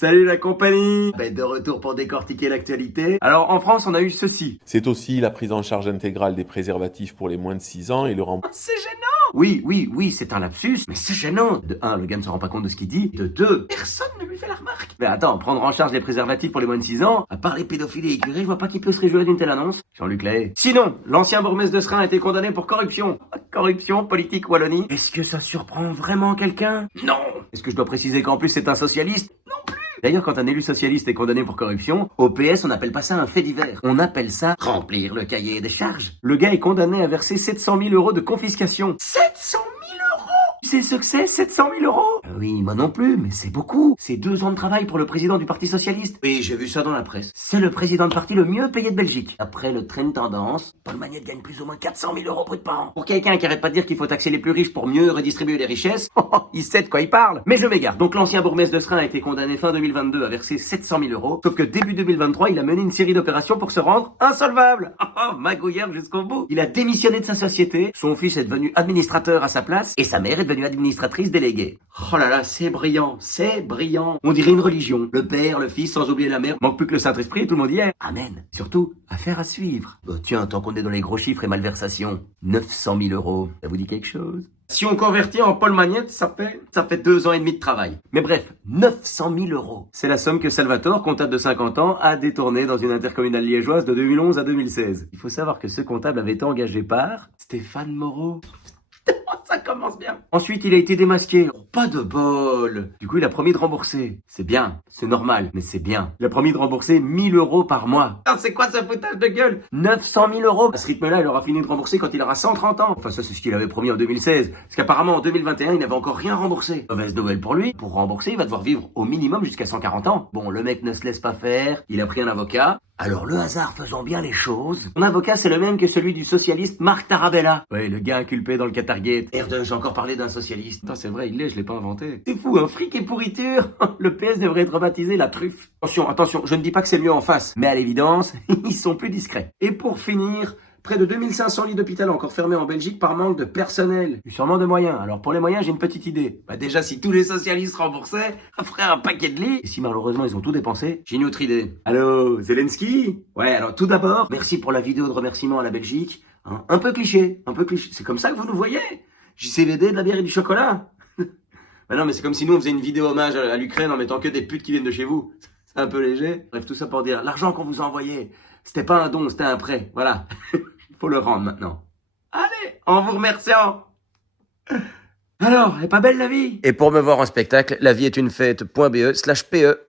Salut la compagnie. De retour pour décortiquer l'actualité. Alors en France, on a eu ceci. C'est aussi la prise en charge intégrale des préservatifs pour les moins de 6 ans et le remboursement. C'est gênant. Oui, c'est un lapsus, mais c'est gênant. De 1, le gars ne se rend pas compte de ce qu'il dit. De 2, personne ne lui fait la remarque. Mais attends, prendre en charge les préservatifs pour les moins de 6 ans, à part les pédophiles et les curés, je vois pas qui peut se réjouir d'une telle annonce. Jean-Luc Lahaye. Sinon, l'ancien bourgmestre de Seraing a été condamné pour corruption. Corruption politique Wallonie. Est-ce que ça surprend vraiment quelqu'un? Non. Est-ce que je dois préciser qu'en plus c'est un socialiste? Non plus. D'ailleurs, quand un élu socialiste est condamné pour corruption, au PS, on n'appelle pas ça un fait divers. On appelle ça remplir le cahier des charges. Le gars est condamné à verser 700 000 euros de confiscation. 700 000 euros! Tu sais ce que c'est, 700 000 euros? Oui, moi non plus, mais c'est beaucoup. C'est 2 ans de travail pour le président du Parti Socialiste. Oui, j'ai vu ça dans la presse. C'est le président de parti le mieux payé de Belgique. Après le train de tendance, Paul Magnette gagne plus ou moins 400 000 euros brut par an. Pour quelqu'un qui arrête pas de dire qu'il faut taxer les plus riches pour mieux redistribuer les richesses, il sait de quoi il parle. Mais je m'égare. Donc l'ancien bourgmestre de Seraing a été condamné fin 2022 à verser 700 000 euros. Sauf que début 2023, il a mené une série d'opérations pour se rendre insolvable. Magouilleur jusqu'au bout. Il a démissionné de sa société. Son fils est devenu administrateur à sa place. Et sa mère est devenue administratrice déléguée. Oh là là, c'est brillant, c'est brillant. On dirait une religion. Le père, le fils, sans oublier la mère. Manque plus que le Saint-Esprit et tout le monde y est. Amen. Surtout, affaire à suivre. Tiens, tant qu'on est dans les gros chiffres et malversations, 900 000 euros. Ça vous dit quelque chose? Si on convertit en Paul Magnette, ça fait 2 ans et demi de travail. Mais bref, 900 000 euros. C'est la somme que Salvatore, comptable de 50 ans, a détourné dans une intercommunale liégeoise de 2011 à 2016. Il faut savoir que ce comptable avait été engagé par Stéphane Moreau. Ça commence bien. Ensuite, il a été démasqué. Oh, pas de bol. Du coup, il a promis de rembourser. C'est bien. C'est normal, mais c'est bien. Il a promis de rembourser 1000 euros par mois. Ah, c'est quoi ce foutage de gueule? 900 000 euros. À ce rythme-là, il aura fini de rembourser quand il aura 130 ans. Enfin, ça, c'est ce qu'il avait promis en 2016. Parce qu'apparemment, en 2021, il n'avait encore rien remboursé. Mauvaise nouvelle pour lui. Pour rembourser, il va devoir vivre au minimum jusqu'à 140 ans. Bon, le mec ne se laisse pas faire. Il a pris un avocat. Alors, le hasard faisant bien les choses, mon avocat, c'est le même que celui du socialiste Marc Tarabella. Ouais, le gars inculpé dans le Qatargate. Merde, j'ai encore parlé d'un socialiste. Attends, c'est vrai, il l'est, je l'ai pas inventé. C'est fou, un fric et pourriture. Le PS devrait être rebaptisé la truffe. Attention, je ne dis pas que c'est mieux en face, mais à l'évidence, ils sont plus discrets. Et pour finir, près de 2500 lits d'hôpital encore fermés en Belgique par manque de personnel. Et sûrement de moyens. Alors pour les moyens, j'ai une petite idée. Déjà, si tous les socialistes remboursaient, ça ferait un paquet de lits. Et si malheureusement ils ont tout dépensé, j'ai une autre idée. Allô, Zelensky? Ouais, alors tout d'abord, merci pour la vidéo de remerciement à la Belgique. Hein, un peu cliché. C'est comme ça que vous nous voyez? JCVD, de la bière et du chocolat. Bah non, mais c'est comme si nous on faisait une vidéo hommage à l'Ukraine en mettant que des putes qui viennent de chez vous. C'est un peu léger. Bref, tout ça pour dire, l'argent qu'on vous a envoyé, c'était pas un don, c'était un prêt. Voilà. Faut le rendre maintenant. Allez, en vous remerciant. Alors, elle est pas belle la vie? Et pour me voir en spectacle, la vie est une fête.be/pe